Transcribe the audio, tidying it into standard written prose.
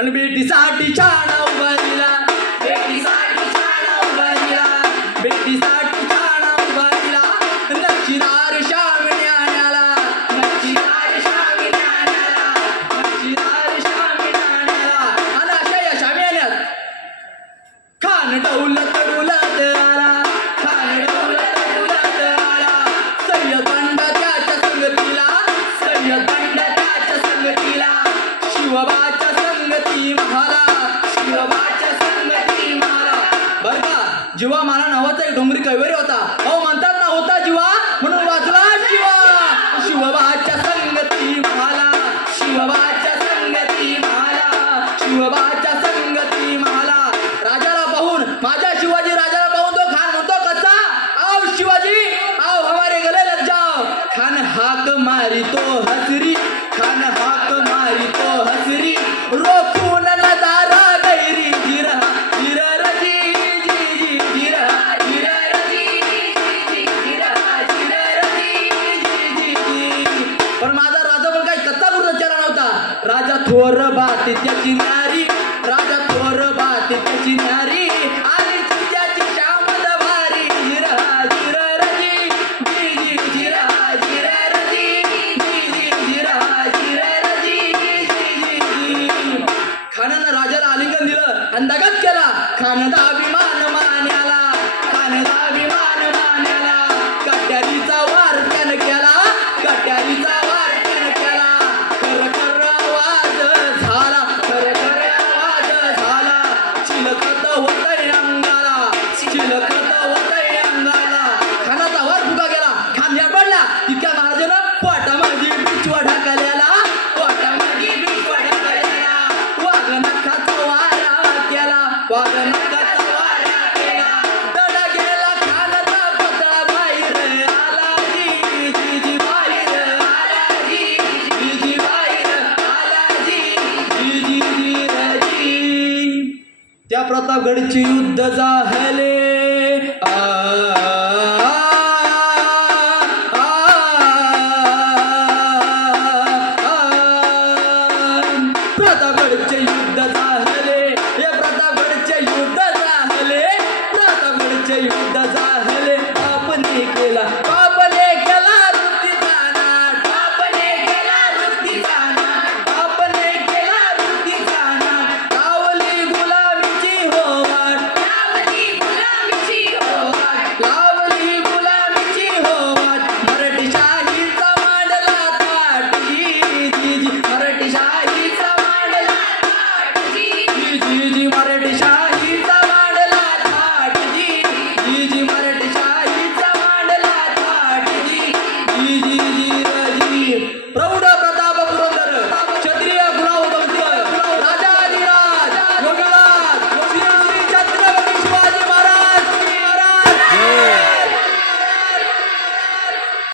आणि बेटीसाठी छान उभा दिला, बेटीसाठी छान उभा दिला, बेटीसाठी छान उभा दिला. नक्षीदार श्यामी आण्याला, नक्षीदार श्यामी आण्याला, नक्षीदार श्यामी आण्याला. आणि अशा या श्यामी आण्यात खान डौलत डुलत आला, खान डौलत डुलत आला. सय्यदंड त्याच्या संगतीला, सय्यदंड त्याच्या संगतीला. शिवबाच्या संगती मला, शिवबाच्या संगती मला. बरं का, जीवा मला नावाचा एक डोंगरी कैवारी होता. अहो म्हणतात ना, होता जीवा म्हणून वाचला शिवा. शिवबाच्या संगती मला, शिवबाच्या संगती मला, शिवबाच्या संगती मला. राजाला पाहून, माझ्या शिवाजी राजाला पाहून तो खान म्हणतो कसा, आओ शिवाजी आओ हमारे गले लग जाओ. खान हाक मारी तो हसरी, खान हाक मारी तो हसरी. रोखून नजारा गैरी जिरा जिरा रजी जी जी जिरा जिरा रजी जी जिरा जिरा रजी जी जी. पण माझा राजा पण काही कच्चा गुरुचारा नव्हता. राजा थोर बाती त्याची नारी, राजा थोर बाती त्याची नारी. आणि त्याची श्यामद भारी जिरा जिरा रजी जी जी जिरा जिरा रजी जी जी जिरा जिरा रजी जी जी. खानानं राजाला आलिंगन दिलं आणि दगाच केला. खानदा अभिमान मान्याला, खानदा अभिमान मान्याला. कट्यारीचा वार त्यानं केला, कट्यारीचा वार त्यानं केला. खर खर आवाज झाला, खर खर आवाज झाला. चिलखत होतय अंगाला, चिलखत होतय अंगाला. खानाचा वार फुगा गेला, खान या पडला. तितक्या महाराजानं पोटामध्ये बिचवा ढकललेला, पोटामध्ये बिचवा ढकललेला. वाघनखाचा वारा केला, वाघनखाचा वारा केला. दडा गेला खानाचा पतळा बाहेर आला जी जी जी बाहेर आला जी जी जी बाहेर आला जी जी जी जी रजी. त्या प्रतापगडचे युद्ध झाले.